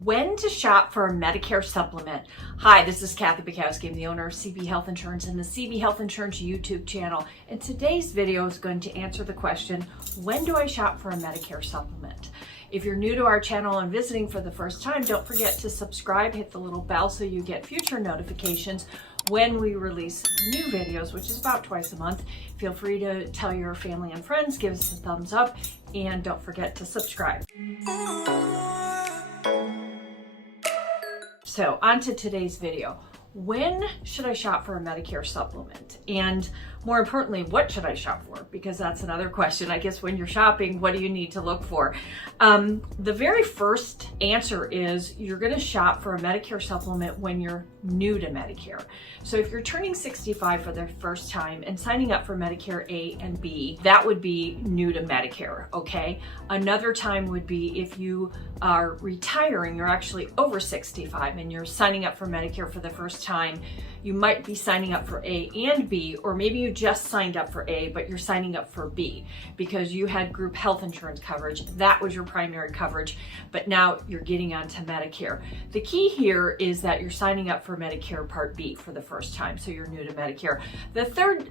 When to shop for a Medicare supplement. Hi, this is Kathy Bukowski. I'm the owner of CB Health Insurance and the CB Health Insurance YouTube channel. And today's video is going to answer the question, when do I shop for a Medicare supplement? If you're new to our channel and visiting for the first time, don't forget to subscribe, hit the little bell so you get future notifications when we release new videos, which is about twice a month. Feel free to tell your family and friends, give us a thumbs up, and don't forget to subscribe. So on to today's video. When should I shop for a Medicare supplement? And more importantly, what should I shop for? Because that's another question. I guess when you're shopping, what do you need to look for? The very first answer is you're going to shop for a Medicare supplement when you're new to Medicare. So if you're turning 65 for the first time and signing up for Medicare A and B, that would be new to Medicare, okay? Another time would be if you are retiring, you're actually over 65 and you're signing up for Medicare for the first time. You might be signing up for A and B, or maybe you just signed up for A, but you're signing up for B because you had group health insurance coverage. That was your primary coverage, but now you're getting onto Medicare. The key here is that you're signing up for Medicare Part B for the first time, so you're new to Medicare. The third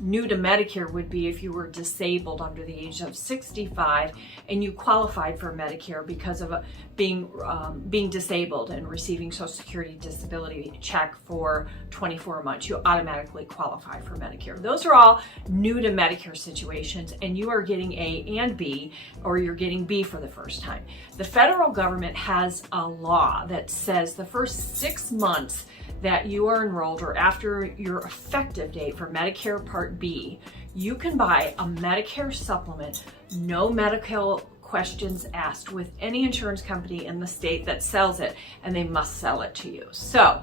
new to Medicare would be if you were disabled under the age of 65 and you qualified for Medicare because of being disabled and receiving Social Security disability check for 24 months. You automatically qualify for Medicare. Those are all new to Medicare situations, and you are getting A and B, or you're getting B for the first time. The federal government has a law that says the first 6 months that you are enrolled, or after your effective date for Medicare Part B, you can buy a Medicare supplement, no medical questions asked, with any insurance company in the state that sells it, and they must sell it to you. So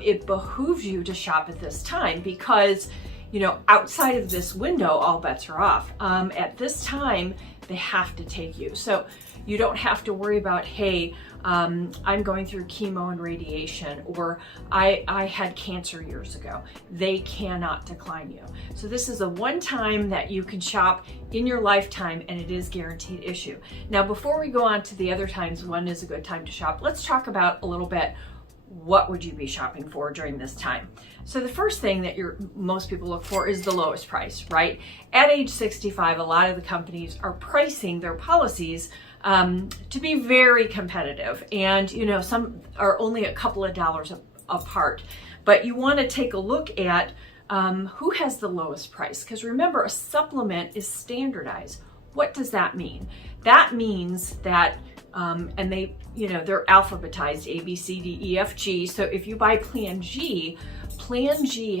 it behooves you to shop at this time because, you know, outside of this window, all bets are off. At this time, they have to take you. So you don't have to worry about, hey, I'm going through chemo and radiation, or I had cancer years ago. They cannot decline you. So this is a one time that you can shop in your lifetime, and it is guaranteed issue. Now, before we go on to the other times when is a good time to shop, let's talk about a little bit, what would you be shopping for during this time? So the first thing that most people look for is the lowest price, right? At age 65, a lot of the companies are pricing their policies to be very competitive, and you know, some are only a couple of dollars apart, but you want to take a look at who has the lowest price, because remember, a supplement is standardized. What does that mean? That means that and they're alphabetized, A, B, C, D, E, F, G. So if you buy Plan G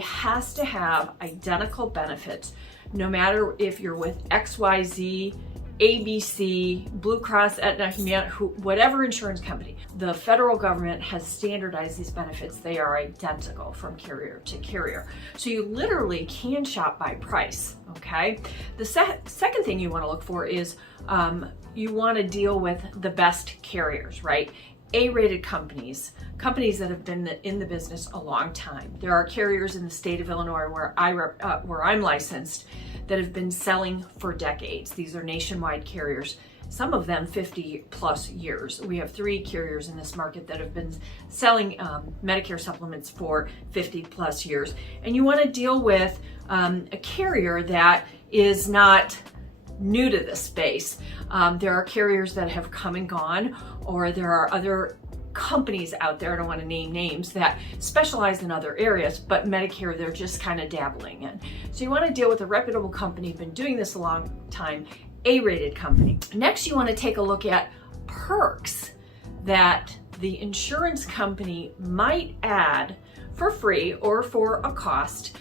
has to have identical benefits, no matter if you're with XYZ, ABC, Blue Cross, Aetna, Humana, whatever insurance company. The federal government has standardized these benefits. They are identical from carrier to carrier. So you literally can shop by price, okay? The second thing you want to look for is you want to deal with the best carriers, right? A-rated companies that have been in the business a long time. There are carriers in the state of Illinois where I'm licensed that have been selling for decades. These are nationwide carriers, some of them 50 plus years. We have 3 carriers in this market that have been selling Medicare supplements for 50 plus years. And you want to deal with a carrier that is not new to this space. There are carriers that have come and gone, or there are other companies out there, I don't want to name names, that specialize in other areas, but Medicare they're just kind of dabbling in. So you want to deal with a reputable company, been doing this a long time, A-rated company. Next, you want to take a look at perks that the insurance company might add for free or for a cost,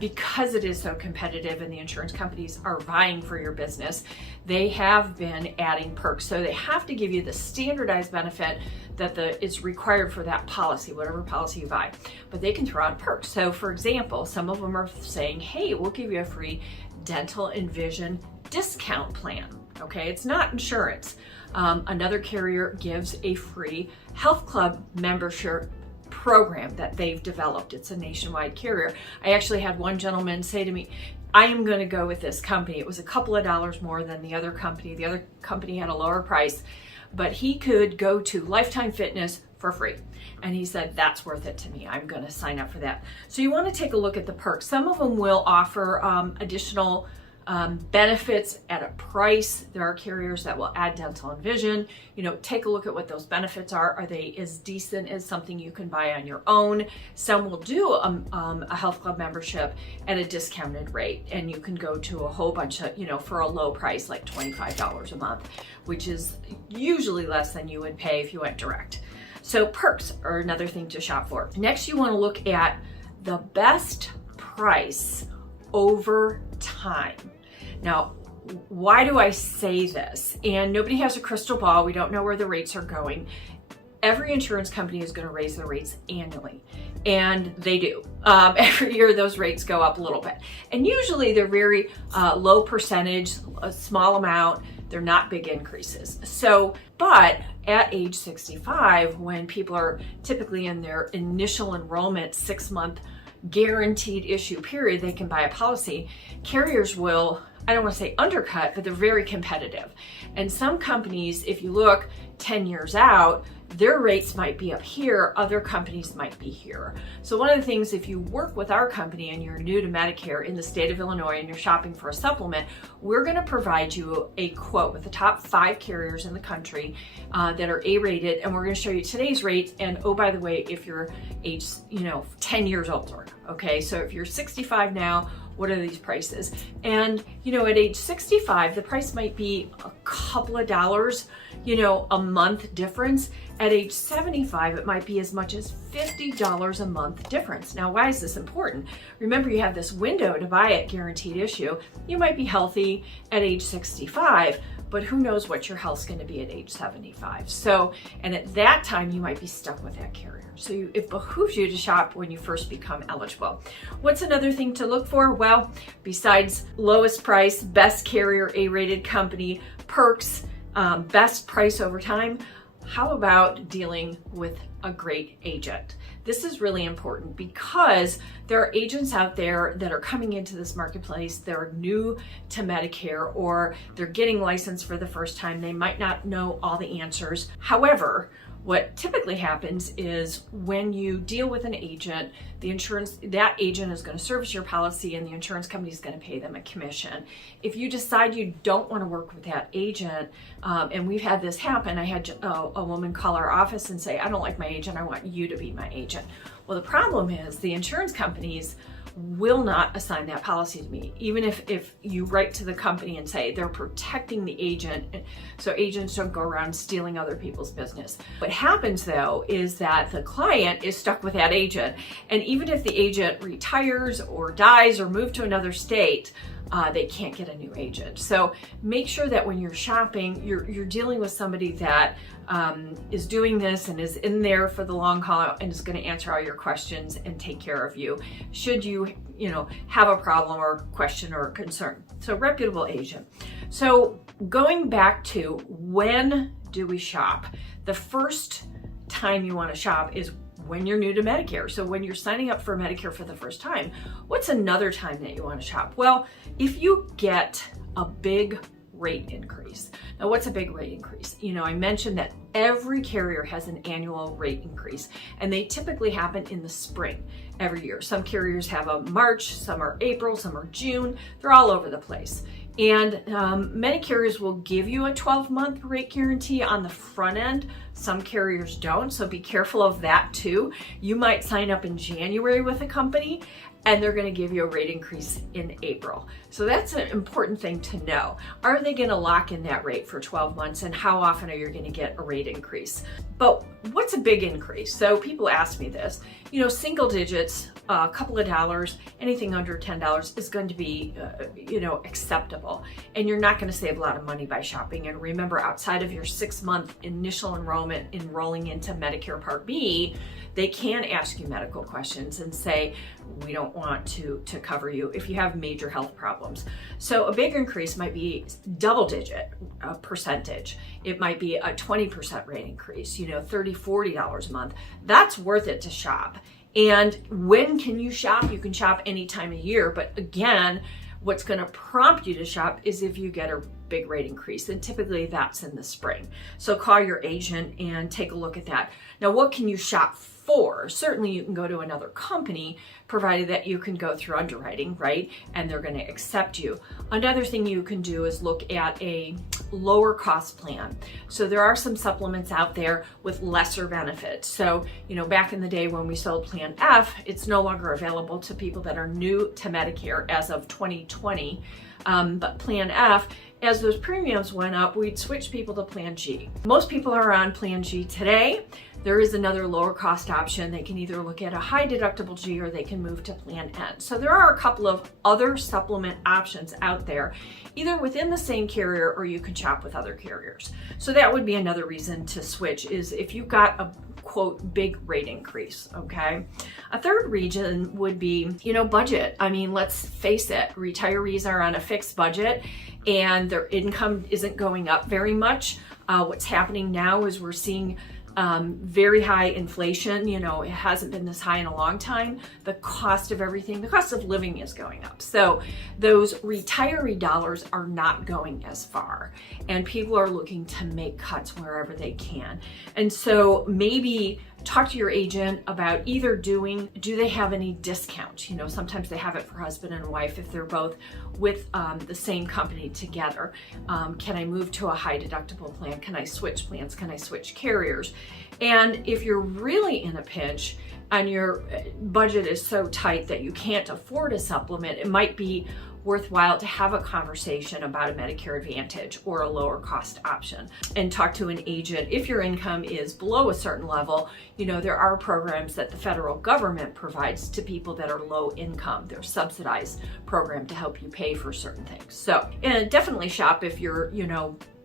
because it is so competitive and the insurance companies are vying for your business. They have been adding perks. So they have to give you the standardized benefit that is required for that policy, whatever policy you buy, but they can throw out perks. So for example, some of them are saying, hey, we'll give you a free dental and vision discount plan. Okay, it's not insurance. Another carrier gives a free health club membership program that they've developed. It's a nationwide carrier. I actually had one gentleman say to me, I am going to go with this company. It was a couple of dollars more than the other company. The other company had a lower price, but he could go to Lifetime Fitness for free. And he said, that's worth it to me. I'm going to sign up for that. So you want to take a look at the perks. Some of them will offer additional benefits at a price. There are carriers that will add dental and vision. Take a look at what those benefits are. Are they as decent as something you can buy on your own? Some will do a health club membership at a discounted rate, and you can go to a whole bunch of, for a low price, like $25 a month, which is usually less than you would pay if you went direct. So perks are another thing to shop for. Next, you want to look at the best price over time. Now, why do I say this? And nobody has a crystal ball. We don't know where the rates are going. Every insurance company is going to raise their rates annually, and they do. Every year, those rates go up a little bit. And usually they're very low percentage, a small amount. They're not big increases. But at age 65, when people are typically in their initial enrollment 6-month guaranteed issue period, they can buy a policy. Carriers will, I don't want to say undercut, but they're very competitive. And some companies, if you look 10 years out, their rates might be up here, other companies might be here. So one of the things, if you work with our company and you're new to Medicare in the state of Illinois and you're shopping for a supplement, we're going to provide you a quote with the top 5 carriers in the country that are A-rated, and we're going to show you today's rates. And oh, by the way, if you're age 10 years older, okay? So if you're 65 now, what are these prices? And at age 65, the price might be a couple of dollars, a month difference. At age 75, it might be as much as $50 a month difference. Now, why is this important? Remember, you have this window to buy it, guaranteed issue. You might be healthy at age 65, but who knows what your health's going to be at age 75. So, and at that time, you might be stuck with that carrier. So it behooves you to shop when you first become eligible. What's another thing to look for? Well, besides lowest price, best carrier, A-rated company, perks, best price over time, how about dealing with a great agent? This is really important because there are agents out there that are coming into this marketplace. They're new to Medicare, or they're getting licensed for the first time. They might not know all the answers. However, what typically happens is when you deal with an agent, that agent is going to service your policy and the insurance company is going to pay them a commission. If you decide you don't want to work with that agent, and we've had this happen, I had a woman call our office and say, I don't like my agent, I want you to be my agent. Well, the problem is the insurance companies will not assign that policy to me, even if you write to the company and say they're protecting the agent, so agents don't go around stealing other people's business. What happens though is that the client is stuck with that agent, and even if the agent retires or dies or moves to another state, they can't get a new agent. So make sure that when you're shopping, you're dealing with somebody that is doing this and is in there for the long haul and is going to answer all your questions and take care of you should you have a problem or question or concern. So reputable agent. So going back to when do we shop? The first time you want to shop is when you're new to Medicare. So when you're signing up for Medicare for the first time, what's another time that you want to shop? Well, if you get a big rate increase. Now, what's a big rate increase? I mentioned that every carrier has an annual rate increase, and they typically happen in the spring every year. Some carriers have a March, some are April, some are June. They're all over the place. And many carriers will give you a 12-month rate guarantee on the front end. Some carriers don't, so be careful of that too. You might sign up in January with a company and they're going to give you a rate increase in April. So that's an important thing to know. Are they going to lock in that rate for 12 months, and how often are you going to get a rate increase? But what's a big increase? So people ask me this. Single digits, a couple of dollars, anything under $10 is going to be, acceptable. And you're not going to save a lot of money by shopping. And remember, outside of your 6-month initial enrollment, enrolling into Medicare Part B, they can ask you medical questions and say, we don't want to cover you if you have major health problems. So a big increase might be double-digit percentage. It might be a 20% rate increase, $30, $40 a month. That's worth it to shop. And when can you shop? You can shop any time of year. But again, what's going to prompt you to shop is if you get big rate increase, and typically that's in the spring. So call your agent and take a look at that. Now, what can you shop for? Certainly you can go to another company, provided that you can go through underwriting, right? And they're going to accept you. Another thing you can do is look at a lower cost plan. So there are some supplements out there with lesser benefits. So, back in the day when we sold Plan F, it's no longer available to people that are new to Medicare as of 2020. But Plan F, as those premiums went up, we'd switch people to Plan G. Most people are on Plan G today. There is another lower cost option. They can either look at a high deductible G or they can move to Plan N. So there are a couple of other supplement options out there, either within the same carrier or you can shop with other carriers. So that would be another reason to switch, is if you've got a quote big rate increase. Okay. A third reason would be, budget. I mean, let's face it, retirees are on a fixed budget and their income isn't going up very much. What's happening now is we're seeing very high inflation. It hasn't been this high in a long time. The cost of everything, the cost of living is going up. So those retiree dollars are not going as far, and people are looking to make cuts wherever they can. And so maybe talk to your agent about either do they have any discount? Sometimes they have it for husband and wife if they're both with the same company together. Can I move to a high deductible plan? Can I switch plans? Can I switch carriers? And if you're really in a pinch and your budget is so tight that you can't afford a supplement, it might be worthwhile to have a conversation about a Medicare Advantage or a lower cost option and talk to an agent. If your income is below a certain level, there are programs that the federal government provides to people that are low income. They're subsidized program to help you pay for certain things. So, and definitely shop if your,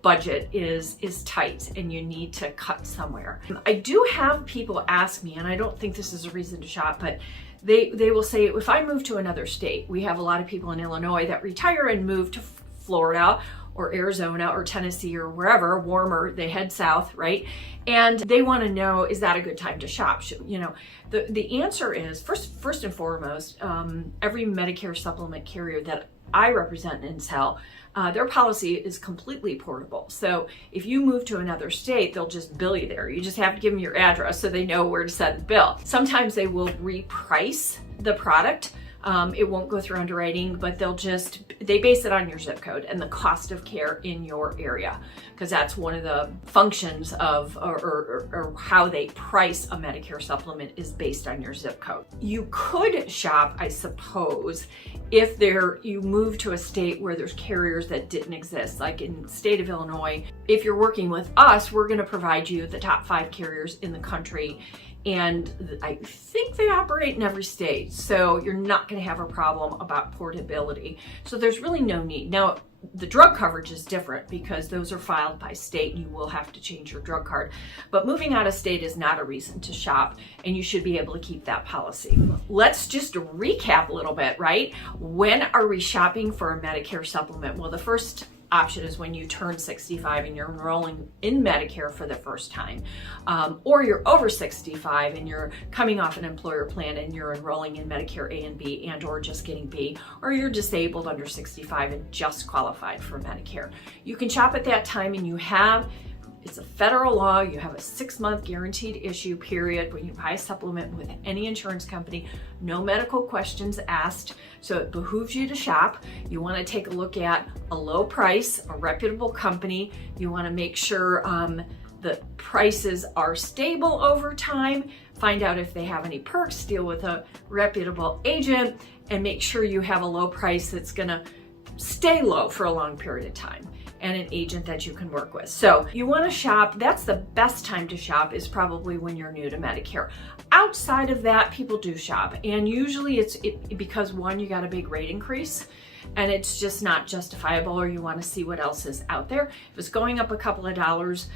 budget is tight and you need to cut somewhere. I do have people ask me, and I don't think this is a reason to shop, but they will say, if I move to another state, we have a lot of people in Illinois that retire and move to Florida or Arizona or Tennessee or wherever, warmer, they head south, right? And they want to know, is that a good time to shop? The answer is, first and foremost, every Medicare supplement carrier that I represent and sell, their policy is completely portable. So if you move to another state, they'll just bill you there. You just have to give them your address so they know where to send the bill. Sometimes they will reprice the product. It won't go through underwriting, but they base it on your zip code and the cost of care in your area, because that's one of the functions of or how they price a Medicare supplement is based on your zip code. You could shop, I suppose, if you move to a state where there's carriers that didn't exist, like in the state of Illinois. If you're working with us, we're going to provide you the top 5 carriers in the country. And I think they operate in every state, so you're not going to have a problem about portability. So there's really no need. Now, the drug coverage is different because those are filed by state and you will have to change your drug card. But moving out of state is not a reason to shop, and you should be able to keep that policy. Let's just recap a little bit, right? When are we shopping for a Medicare supplement? Well, the first option is when you turn 65 and you're enrolling in Medicare for the first time, or you're over 65 and you're coming off an employer plan and you're enrolling in Medicare A and B and or just getting B, or you're disabled under 65 and just qualified for Medicare. You can shop at that time, and it's a federal law. You have a 6-month guaranteed issue period when you buy a supplement with any insurance company, no medical questions asked. So it behooves you to shop. You want to take a look at a low price, a reputable company. You want to make sure the prices are stable over time. Find out if they have any perks, deal with a reputable agent, and make sure you have a low price that's going to stay low for a long period of time, and an agent that you can work with. So you want to shop. That's the best time to shop, is probably when you're new to Medicare. Outside of that, people do shop, and usually it's because, one, you got a big rate increase and it's just not justifiable, or you want to see what else is out there. If it's going up a couple of dollars,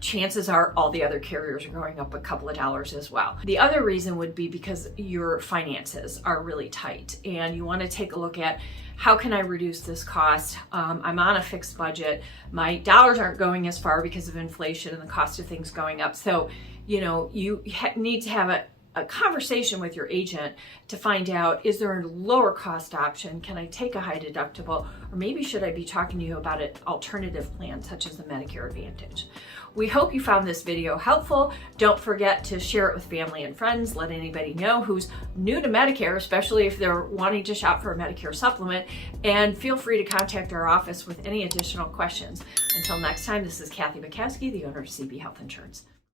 chances are all the other carriers are going up a couple of dollars as well. The other reason would be because your finances are really tight and you want to take a look at, how can I reduce this cost? I'm on a fixed budget. My dollars aren't going as far because of inflation and the cost of things going up. So, you need to have a conversation with your agent to find out, is there a lower cost option? Can I take a high deductible? Or maybe should I be talking to you about an alternative plan such as the Medicare Advantage? We hope you found this video helpful. Don't forget to share it with family and friends. Let anybody know who's new to Medicare, especially if they're wanting to shop for a Medicare supplement. And feel free to contact our office with any additional questions. Until next time, this is Kathy Bukowski, the owner of CB Health Insurance.